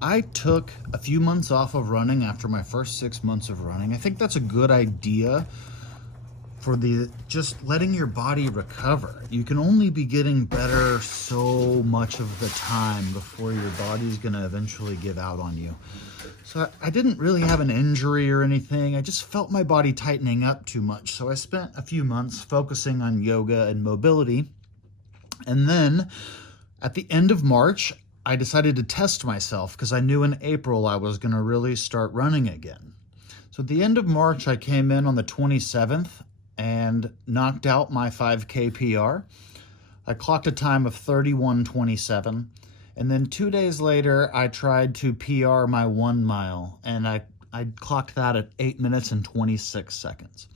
I took a few months off of running after my first 6 months of running. I think that's a good idea for the just letting your body recover. You can only be getting better so much of the time before your body's gonna eventually give out on you. So I didn't really have an injury or anything. I just felt my body tightening up too much. So I spent a few months focusing on yoga and mobility. And then at the end of March, I decided to test myself because I knew in April I was going to really start running again. So at the end of March, I came in on the 27th and knocked out my 5K PR. I clocked a time of 31:27. And then 2 days later, I tried to PR my 1 mile, and I clocked that at 8 minutes and 26 seconds.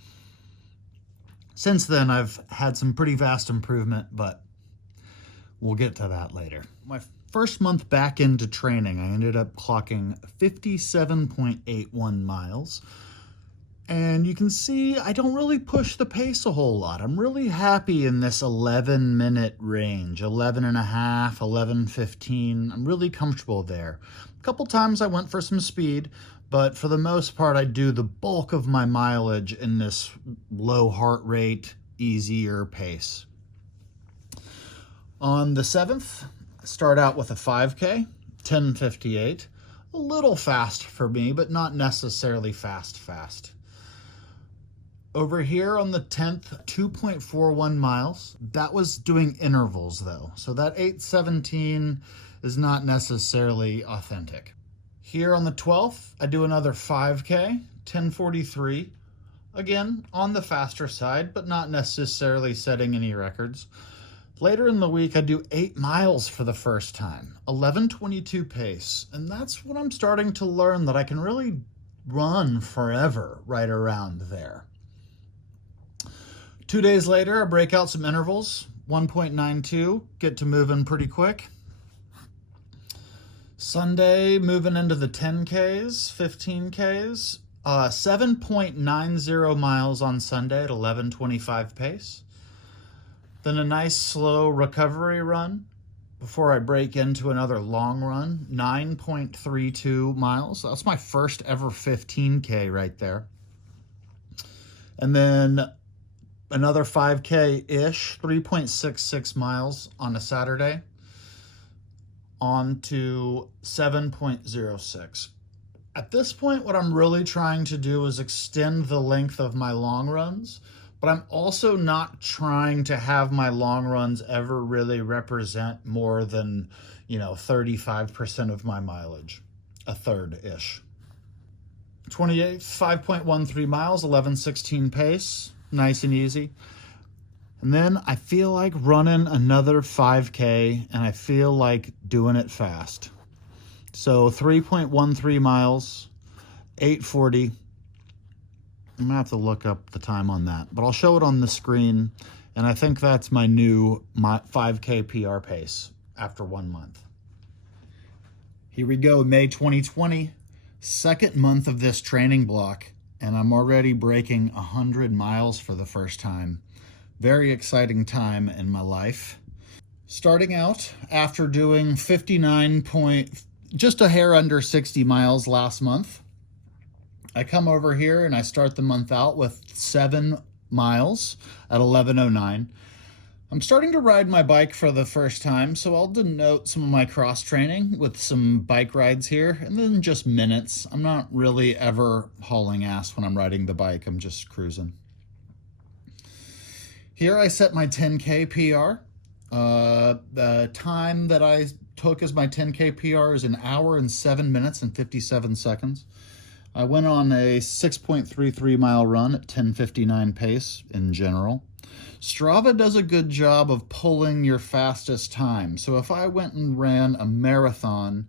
Since then, I've had some pretty vast improvement, but we'll get to that later. My first month back into training, I ended up clocking 57.81 miles. And you can see I don't really push the pace a whole lot. I'm really happy in this 11-minute range, 11 and a half, 11:15. I'm really comfortable there. A couple times I went for some speed, but for the most part, I do the bulk of my mileage in this low heart rate, easier pace. On the 7th, I start out with a 5K, 10:58. A little fast for me, but not necessarily fast. Over here on the 10th, 2.41 miles. That was doing intervals though. So that 8:17 is not necessarily authentic. Here on the 12th, I do another 5K, 10:43. Again, on the faster side, but not necessarily setting any records. Later in the week, I do 8 miles for the first time, 11:22 pace. And that's what I'm starting to learn, that I can really run forever right around there. 2 days later, I break out some intervals, 1.92, get to moving pretty quick. Sunday, moving into the 10Ks, 15Ks, 7.90 miles on Sunday at 11:25 pace. Then a nice slow recovery run before I break into another long run, 9.32 miles. That's my first ever 15K right there. And then another 5K-ish, 3.66 miles on a Saturday, on to 7.06. At this point, what I'm really trying to do is extend the length of my long runs, but I'm also not trying to have my long runs ever really represent more than, 35% of my mileage, a third-ish. 28th, 5.13 miles, 11:16 pace, nice and easy. And then I feel like running another 5K, and I feel like doing it fast. So 3.13 miles, 8:40. I'm gonna have to look up the time on that, but I'll show it on the screen. And I think that's my new 5K PR pace after 1 month. Here we go, May 2020, second month of this training block, and I'm already breaking 100 miles for the first time. Very exciting time in my life. Starting out after doing 59 just a hair under 60 miles last month, I come over here and I start the month out with 7 miles at 11:09. I'm starting to ride my bike for the first time, so I'll denote some of my cross training with some bike rides here, and then just minutes. I'm not really ever hauling ass when I'm riding the bike. I'm just cruising. Here I set my 10K PR. The time that I took as my 10K PR is 1 hour and 7 minutes and 57 seconds. I went on a 6.33 mile run at 10:59 pace in general. Strava does a good job of pulling your fastest time. So if I went and ran a marathon,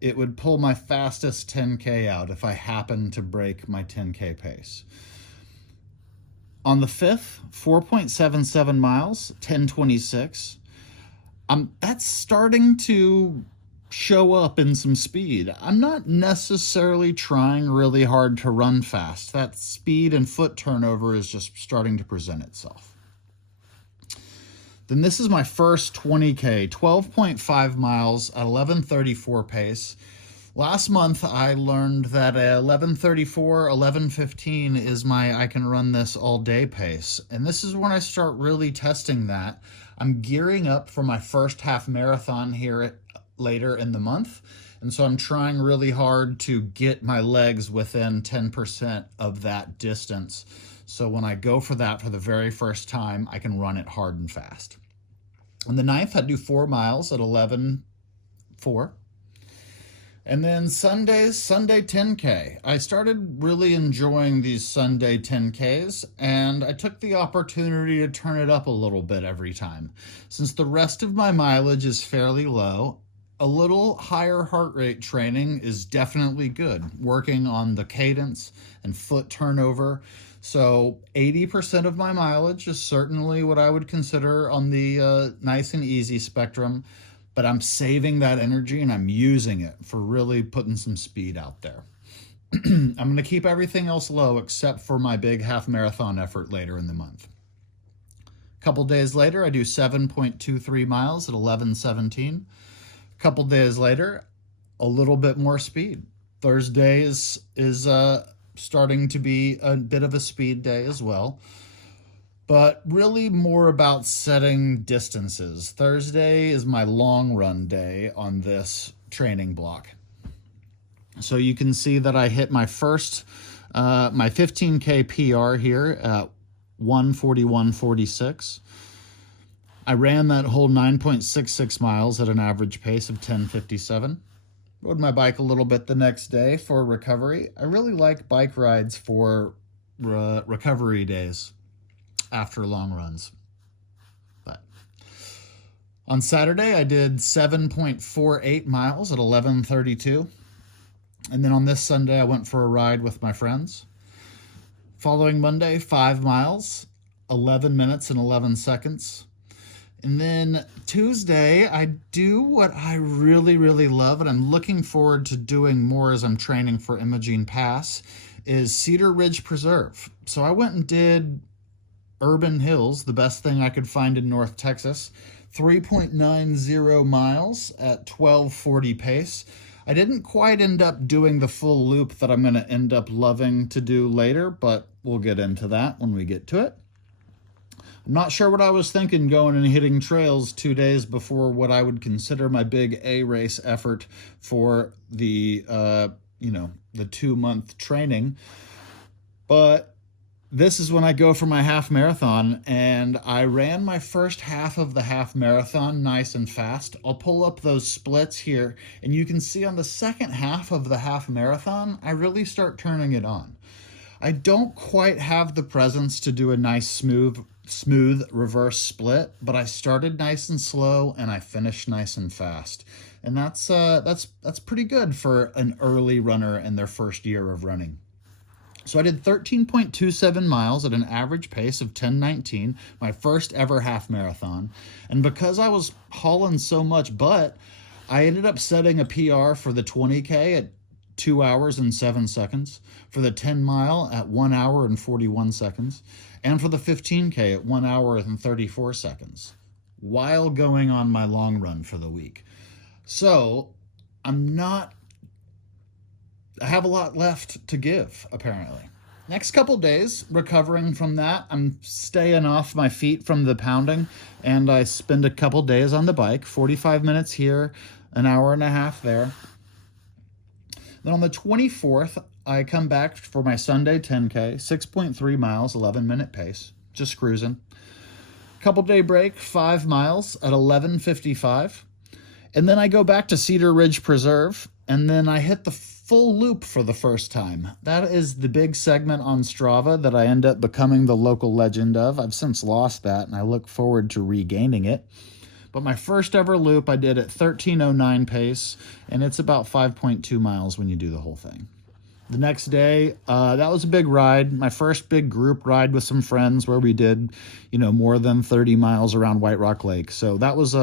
it would pull my fastest 10K out if I happened to break my 10K pace. On the 5th, 4.77 miles, 10:26. That's starting to show up in some speed. I'm not necessarily trying really hard to run fast. That speed and foot turnover is just starting to present itself. Then this is my first 20K, 12.5 miles at 11:34 pace. Last month, I learned that 11:34, 11:15 is my I can run this all day pace. And this is when I start really testing that. I'm gearing up for my first half marathon here later in the month. And so I'm trying really hard to get my legs within 10% of that distance. So when I go for that for the very first time, I can run it hard and fast. On the 9th, I do 4 miles at 11:4. And then Sundays, Sunday 10K. I started really enjoying these Sunday 10Ks, and I took the opportunity to turn it up a little bit every time. Since the rest of my mileage is fairly low, a little higher heart rate training is definitely good, working on the cadence and foot turnover. So 80% of my mileage is certainly what I would consider on the nice and easy spectrum. But I'm saving that energy and I'm using it for really putting some speed out there. I'm going to keep everything else low except for my big half marathon effort later in the month. A couple days later, I do 7.23 miles at 11:17. A couple days later, a little bit more speed. Thursday is starting to be a bit of a speed day as well, but really more about setting distances. Thursday is my long run day on this training block. So you can see that I hit my first, my 15K PR here at 1:41:46. I ran that whole 9.66 miles at an average pace of 10:57. Rode my bike a little bit the next day for recovery. I really like bike rides for recovery days after long runs. But on Saturday, I did 7.48 miles at 11:32. And then on this Sunday, I went for a ride with my friends. Following Monday, 5 miles, 11 minutes and 11 seconds. And then Tuesday, I do what I really, really love, and I'm looking forward to doing more as I'm training for Imogene Pass, is Cedar Ridge Preserve. So I went and did Urban Hills, the best thing I could find in North Texas, 3.90 miles at 12:40 pace. I didn't quite end up doing the full loop that I'm going to end up loving to do later, but we'll get into that when we get to it. I'm not sure what I was thinking going and hitting trails 2 days before what I would consider my big A race effort for the, the 2-month training. But this is when I go for my half marathon, and I ran my first half of the half marathon nice and fast. I'll pull up those splits here, and you can see on the second half of the half marathon, I really start turning it on. I don't quite have the presence to do a nice smooth reverse split, but I started nice and slow and I finished nice and fast. And that's pretty good for an early runner in their first year of running. So I did 13.27 miles at an average pace of 10:19, my first ever half marathon. And because I was hauling so much butt, I ended up setting a PR for the 20K at 2 hours and 7 seconds, for the 10 mile at 1 hour and 41 seconds, and for the 15K at 1 hour and 34 seconds, while going on my long run for the week. So I have a lot left to give, apparently. Next couple days, recovering from that, I'm staying off my feet from the pounding, and I spend a couple days on the bike, 45 minutes here, an hour and a half there. Then on the 24th, I come back for my Sunday 10K, 6.3 miles, 11-minute pace, just cruising. Couple day break, 5 miles at 11:55. And then I go back to Cedar Ridge Preserve, and then I hit the full loop for the first time. That is the big segment on Strava that I end up becoming the local legend of. I've since lost that, and I look forward to regaining it. But my first ever loop I did at 13:09 pace, and it's about 5.2 miles when you do the whole thing. The next day, that was a big ride, my first big group ride with some friends where we did, more than 30 miles around White Rock Lake. So that was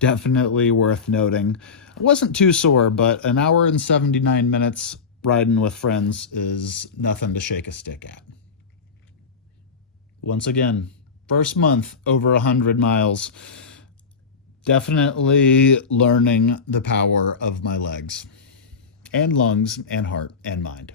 definitely worth noting. I wasn't too sore, but an hour and 79 minutes riding with friends is nothing to shake a stick at. Once again, first month over 100 miles. Definitely learning the power of my legs. and lungs and heart and mind.